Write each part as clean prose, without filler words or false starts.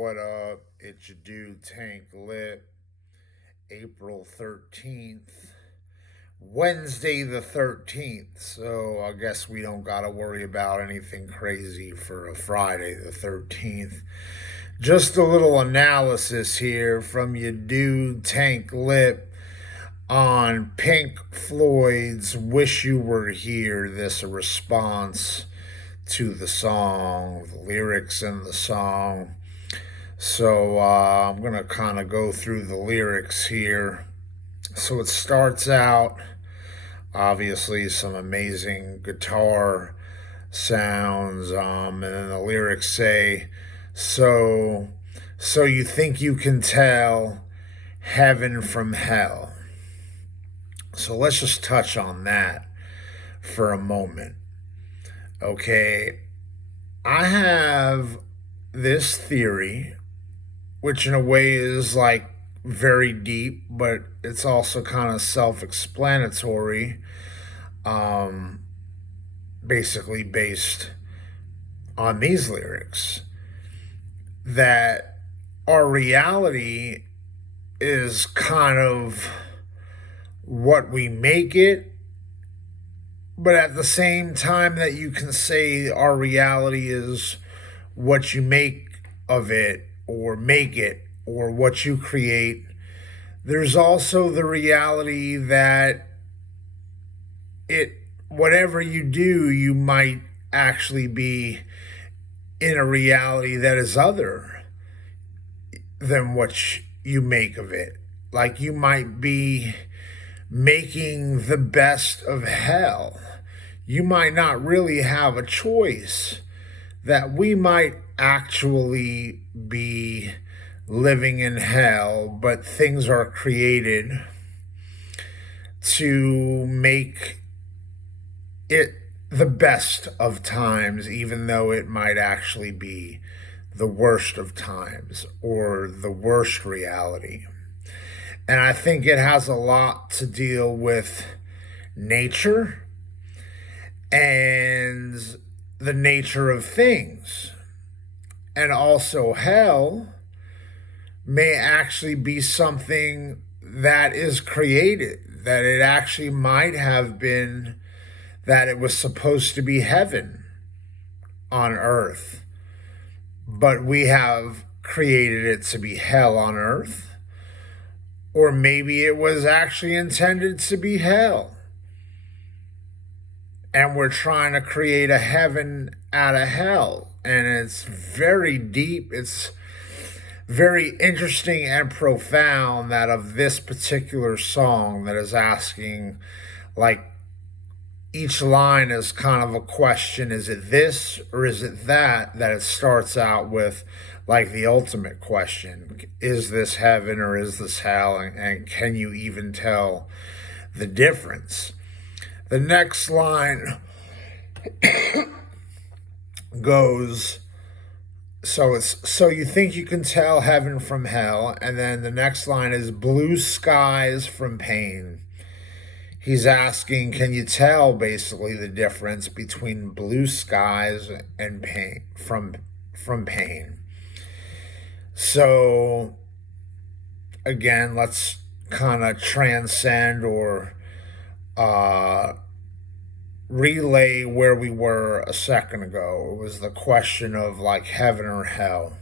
What up? It's your dude Tank Lipp. April 13th. Wednesday the 13th. So I guess we don't got to worry about anything crazy for a Friday the 13th. Just a little analysis here from your dude Tank Lipp on Pink Floyd's Wish You Were Here. This a response to the song, the lyrics in the song. So I'm going to kind of go through the lyrics here. So it starts out, obviously, some amazing guitar sounds, and then the lyrics say, so you think you can tell heaven from hell. So let's just touch on that for a moment. Okay, I have this theory, which in a way is like very deep, but it's also kind of self-explanatory, basically based on these lyrics, that our reality is kind of what we make it, but at the same time that you can say our reality is what you make of it or make it or what you create, there's also the reality that whatever you do, you might actually be in a reality that is other than what you make of it. Like you might be making the best of hell. You might not really have a choice, that we might actually be living in hell, but things are created to make it the best of times, even though it might actually be the worst of times or the worst reality. And I think it has a lot to deal with nature and the nature of things. And also, hell may actually be something that is created, that it actually might have been that it was supposed to be heaven on earth, but we have created it to be hell on earth. Or maybe it was actually intended to be hell, and we're trying to create a heaven out of hell. And it's very deep. It's very interesting and profound that of this particular song that is asking, like, each line is kind of a question. Is it this or is it that? That it starts out with like the ultimate question. Is this heaven or is this hell? And can you even tell the difference? The next line goes, so you think you can tell heaven from hell. And then the next line is blue skies from pain. He's asking, can you tell basically the difference between blue skies and pain from pain? So again, let's kind of transcend or relay where we were a second ago. It was the question of like heaven or hell.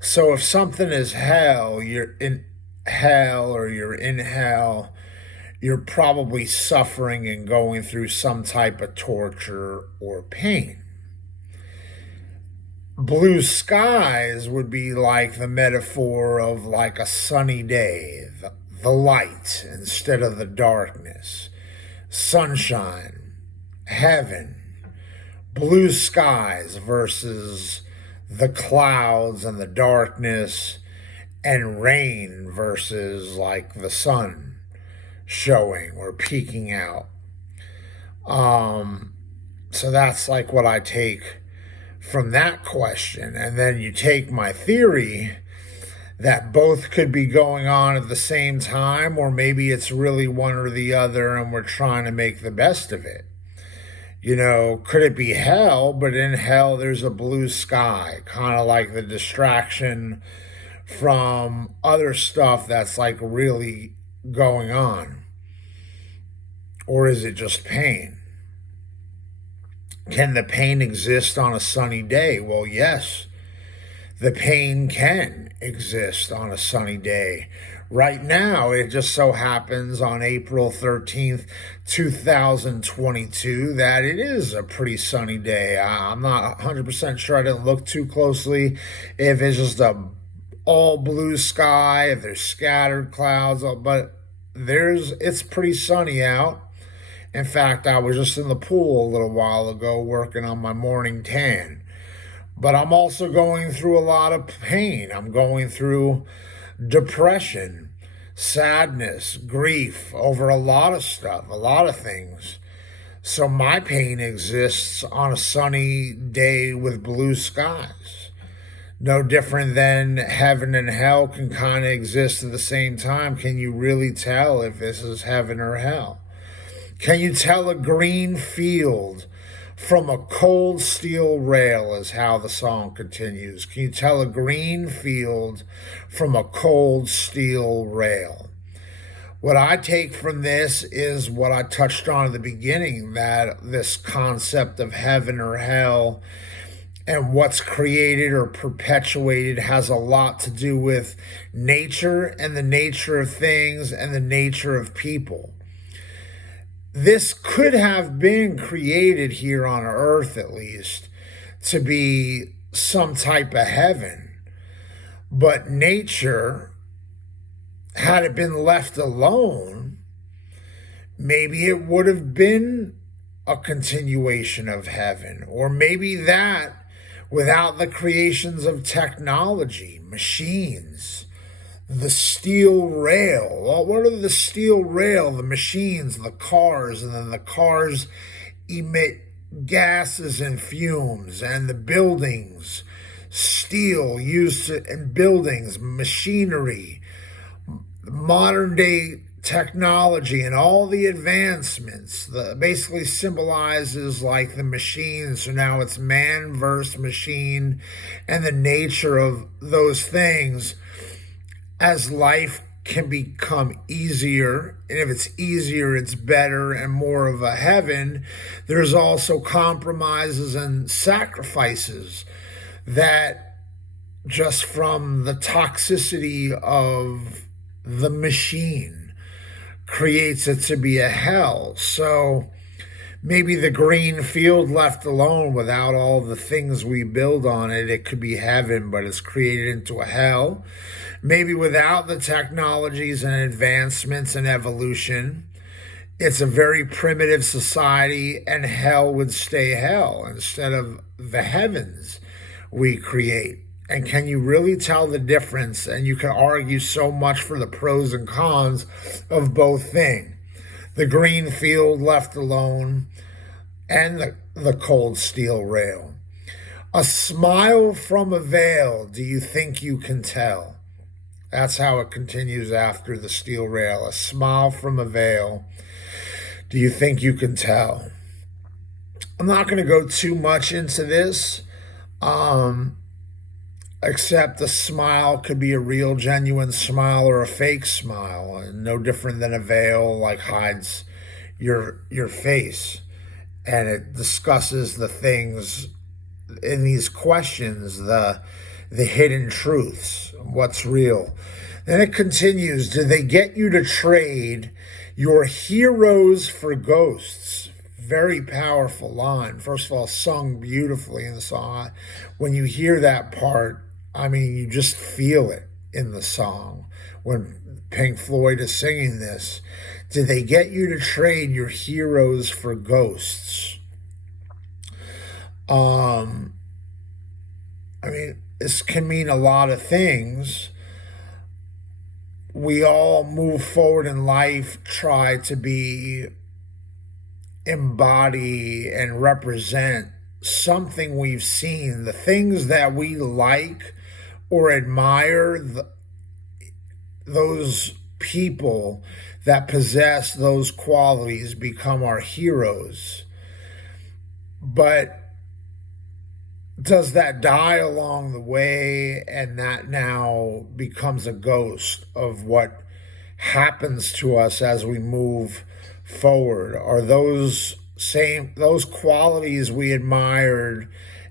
So if something is hell, you're in hell or you're in hell, you're probably suffering and going through some type of torture or pain. Blue skies would be like the metaphor of like a sunny day, the light instead of the darkness, sunshine, heaven, blue skies versus the clouds and the darkness, and rain versus like the sun showing or peeking out. So that's like what I take from that question. And then you take my theory that both could be going on at the same time, or maybe it's really one or the other and we're trying to make the best of it. Could it be hell? But in hell, there's a blue sky, kind of like the distraction from other stuff that's like really going on. Or is it just pain? Can the pain exist on a sunny day? Well, yes, the pain can exist on a sunny day. Right now, it just so happens on April 13th, 2022, that it is a pretty sunny day. I'm not 100% sure. I didn't look too closely if it's just a all blue sky, if there's scattered clouds, but it's pretty sunny out. In fact, I was just in the pool a little while ago working on my morning tan. But I'm also going through a lot of pain. I'm going through depression, sadness, grief over a lot of stuff, a lot of things. So my pain exists on a sunny day with blue skies. No different than heaven and hell can kind of exist at the same time. Can you really tell if this is heaven or hell? Can you tell a green field from a cold steel rail, is how the song continues? Can you tell a green field from a cold steel rail? What I take from this is what I touched on at the beginning, that this concept of heaven or hell and what's created or perpetuated has a lot to do with nature and the nature of things and the nature of people. This could have been created here on earth, at least, to be some type of heaven. But nature, had it been left alone, maybe it would have been a continuation of heaven. Or maybe that, without the creations of technology, machines, the steel rail. Well, what are the steel rail? The machines, the cars, and then the cars emit gases and fumes, and the buildings, steel used in buildings, machinery, modern day technology, and all the advancements basically symbolizes like the machines. So now it's man versus machine, and the nature of those things. As life can become easier, and if it's easier, it's better and more of a heaven, there's also compromises and sacrifices that, just from the toxicity of the machine, creates it to be a hell. So maybe the green field left alone, without all the things we build on it, it could be heaven, but it's created into a hell. Maybe without the technologies and advancements and evolution, it's a very primitive society, and hell would stay hell instead of the heavens we create. And can you really tell the difference? And you can argue so much for the pros and cons of both things. The green field left alone and the cold steel rail. A smile from a veil, do you think you can tell? That's how it continues after the steel rail. A smile from a veil, do you think you can tell? I'm not going to go too much into this, except a smile could be a real, genuine smile or a fake smile, and no different than a veil like hides your face. And it discusses the things in these questions, the hidden truths, what's real. Then it continues, do they get you to trade your heroes for ghosts? Very powerful line. First of all, sung beautifully in the song. When you hear that part, I mean, you just feel it in the song. When Pink Floyd is singing this, did they get you to trade your heroes for ghosts? I mean, this can mean a lot of things. We all move forward in life, try to embody and represent something we've seen, the things that we like or admire, those people that possess those qualities become our heroes. But does that die along the way, and that now becomes a ghost of what happens to us as we move forward? Are those qualities we admired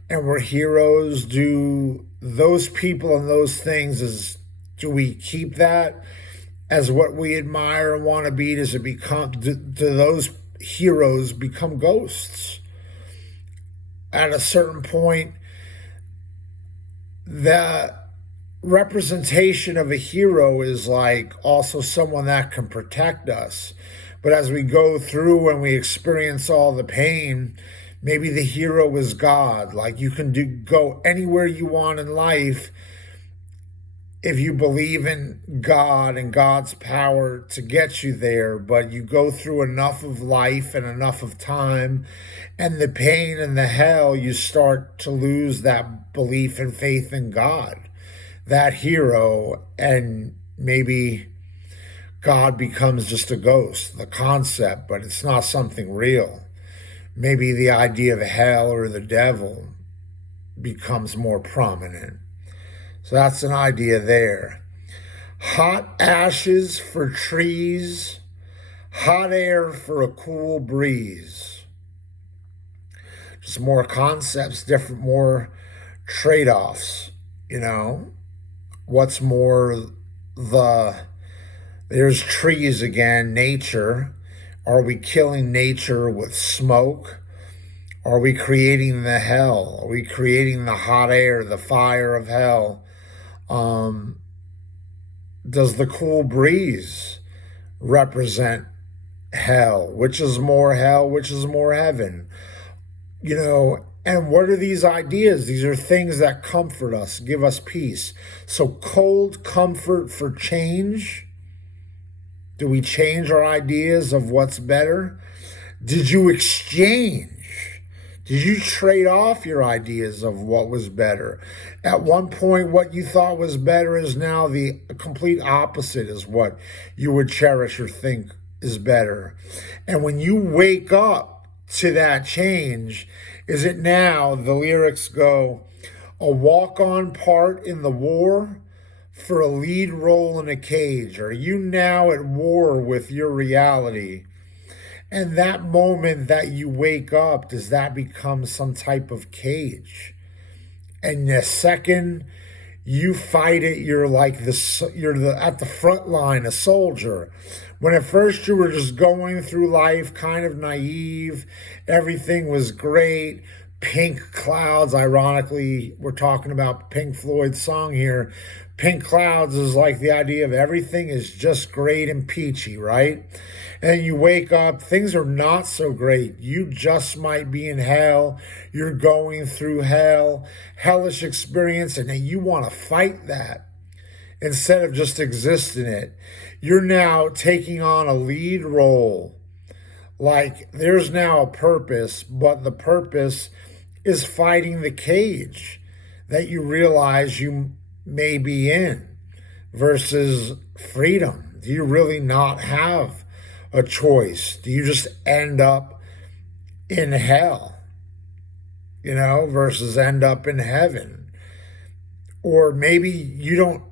and were heroes, do those people and those things, do we keep that as what we admire and want to be? Does it become, do those heroes become ghosts at a certain point? The representation of a hero is like also someone that can protect us. But as we go through and we experience all the pain, maybe the hero is God. Like you can go anywhere you want in life if you believe in God and God's power to get you there, but you go through enough of life and enough of time and the pain and the hell, you start to lose that belief and faith in God, that hero, and maybe God becomes just a ghost, the concept, but it's not something real. Maybe the idea of hell or the devil becomes more prominent. So that's an idea there. Hot ashes for trees, hot air for a cool breeze. Just more concepts, more trade-offs, What's more, there's trees again, nature. Are we killing nature with smoke? Are we creating the hell? Are we creating the hot air, the fire of hell? Does the cool breeze represent hell? Which is more hell? Which is more heaven? And what are these ideas? These are things that comfort us, give us peace. So cold comfort for change. Do we change our ideas of what's better? Did you exchange? Did you trade off your ideas of what was better? At one point, what you thought was better is now the complete opposite is what you would cherish or think is better. And when you wake up to that change, is it now, the lyrics go, a walk-on part in the war for a lead role in a cage? Are you now at war with your reality? And that moment that you wake up, does that become some type of cage? And the second you fight it, you're like at the front line, a soldier. When at first you were just going through life kind of naive, everything was great, pink clouds. Ironically, we're talking about Pink Floyd's song here. Pink clouds is like the idea of everything is just great and peachy, right? And you wake up, things are not so great. You just might be in hell. You're going through hell, hellish experience, and then you want to fight that instead of just exist in it. You're now taking on a lead role. Like there's now a purpose, but the purpose is fighting the cage that you realize you may be in versus freedom. Do you really not have a choice? Do you just end up in hell, versus end up in heaven? Or maybe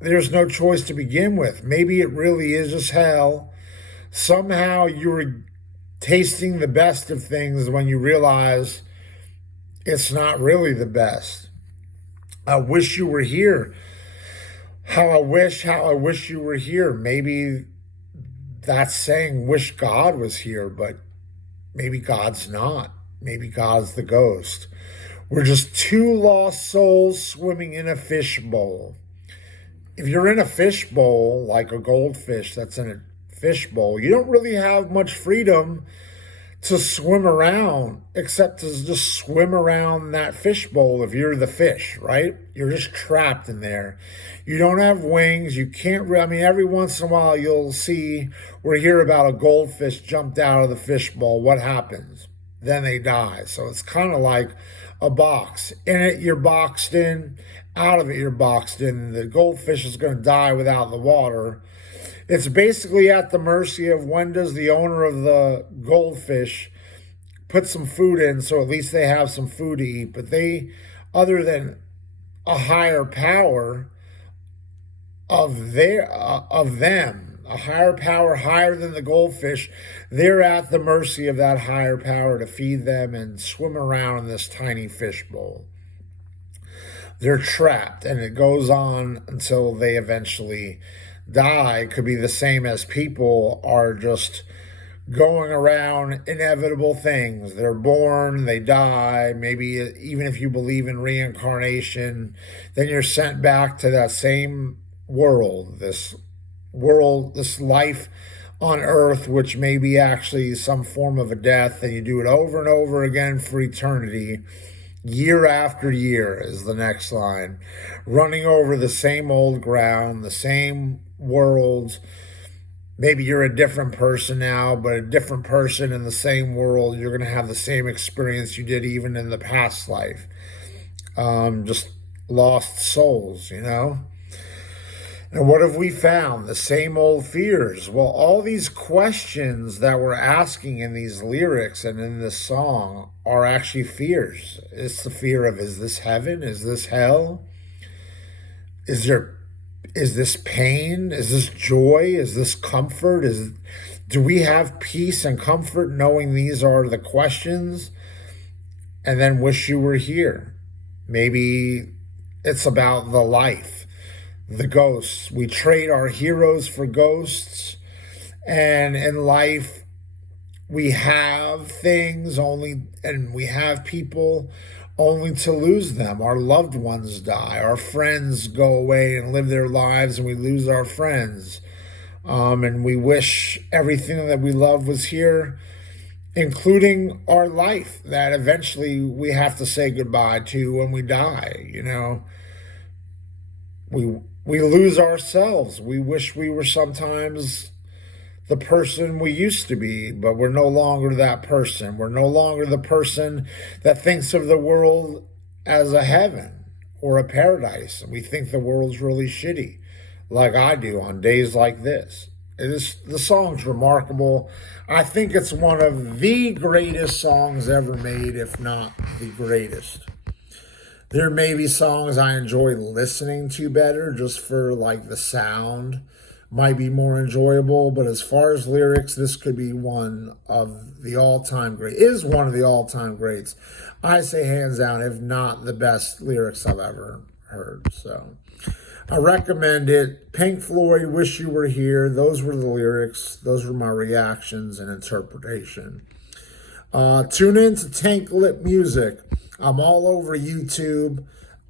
there's no choice to begin with. Maybe it really is just hell. Somehow you're tasting the best of things when you realize it's not really the best. I wish you were here. How I wish you were here. Maybe that's saying wish God was here, but maybe God's not. Maybe God's the ghost. We're just two lost souls swimming in a fishbowl. If you're in a fishbowl, like a goldfish that's in a fishbowl, you don't really have much freedom to swim around, except to just swim around that fishbowl if you're the fish, right? You're just trapped in there. You don't have wings. You can't, every once in a while you'll see or hear about a goldfish jumped out of the fishbowl. What happens? Then they die. So it's kind of like a box. In it, you're boxed in. Out of it, you're boxed in. The goldfish is going to die without the water. It's basically at the mercy of when does the owner of the goldfish put some food in so at least they have some food to eat. But they, other than a higher power of them, a higher power higher than the goldfish, they're at the mercy of that higher power to feed them and swim around in this tiny fish bowl. They're trapped, and it goes on until they eventually die. It could be the same as people are just going around inevitable things. They're born, they die. Maybe even if you believe in reincarnation, then you're sent back to that same world, this life on earth, which may be actually some form of a death, and you do it over and over again for eternity. Year after year is the next line, running over the same old ground, the same worlds. Maybe you're a different person now, but a different person in the same world. You're going to have the same experience you did even in the past life. Just lost souls, you know? And what have we found? The same old fears. Well, all these questions that we're asking in these lyrics and in this song are actually fears. It's the fear of, is this heaven? Is this hell? Is this pain? Is this joy? Is this comfort? Do we have peace and comfort knowing these are the questions? And then wish you were here. Maybe it's about the life. The ghosts. We trade our heroes for ghosts. And in life, we have things only, and we have people only to lose them. Our loved ones die. Our friends go away and live their lives, and we lose our friends. And we wish everything that we love was here, including our life, that eventually we have to say goodbye to when we die, you know. We lose ourselves. We wish we were sometimes the person we used to be, but we're no longer that person. We're no longer the person that thinks of the world as a heaven or a paradise. We think the world's really shitty, like I do on days like this. The song's remarkable. I think it's one of the greatest songs ever made, if not the greatest. There may be songs I enjoy listening to better just for like the sound might be more enjoyable, but as far as lyrics, this could be one of the all-time greats. I say hands down, if not the best lyrics I've ever heard. So I recommend it. Pink Floyd, Wish You Were Here. Those were the lyrics. Those were my reactions and interpretation. Tune in to Tank Lipp Music. I'm all over YouTube,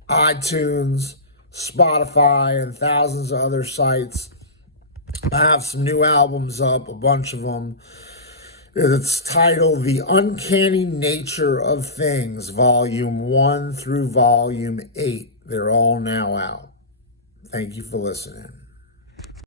iTunes, Spotify, and thousands of other sites. I have some new albums up, a bunch of them. It's titled The Uncanny Nature of Things, Volume 1 through Volume 8. They're all now out. Thank you for listening.